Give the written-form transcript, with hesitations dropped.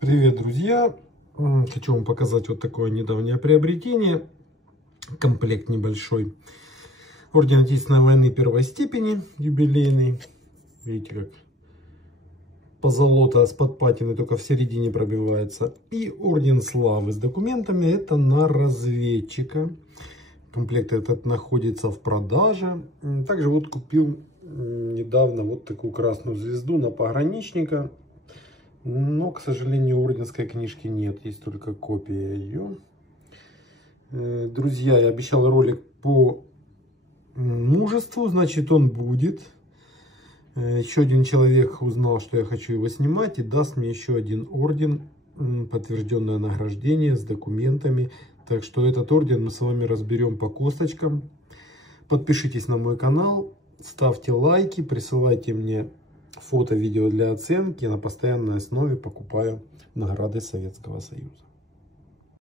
Привет, друзья! Хочу вам показать вот такое недавнее приобретение. Комплект небольшой. Орден Отечественной войны первой степени, юбилейный. Видите, как позолота с подпатины только в середине пробивается. И Орден Славы с документами. Это на разведчика. Комплект этот находится в продаже. Также вот купил недавно вот такую красную звезду на пограничника. Но, к сожалению, орденской книжки нет, есть только копия ее. Друзья, я обещал ролик по мужеству, значит он будет. Еще один человек узнал, что я хочу его снимать, и даст мне еще один орден, подтвержденное награждение с документами. Так что этот орден мы с вами разберем по косточкам. Подпишитесь на мой канал, ставьте лайки, присылайте мне фото, видео для оценки. На постоянной основе покупаю награды Советского Союза.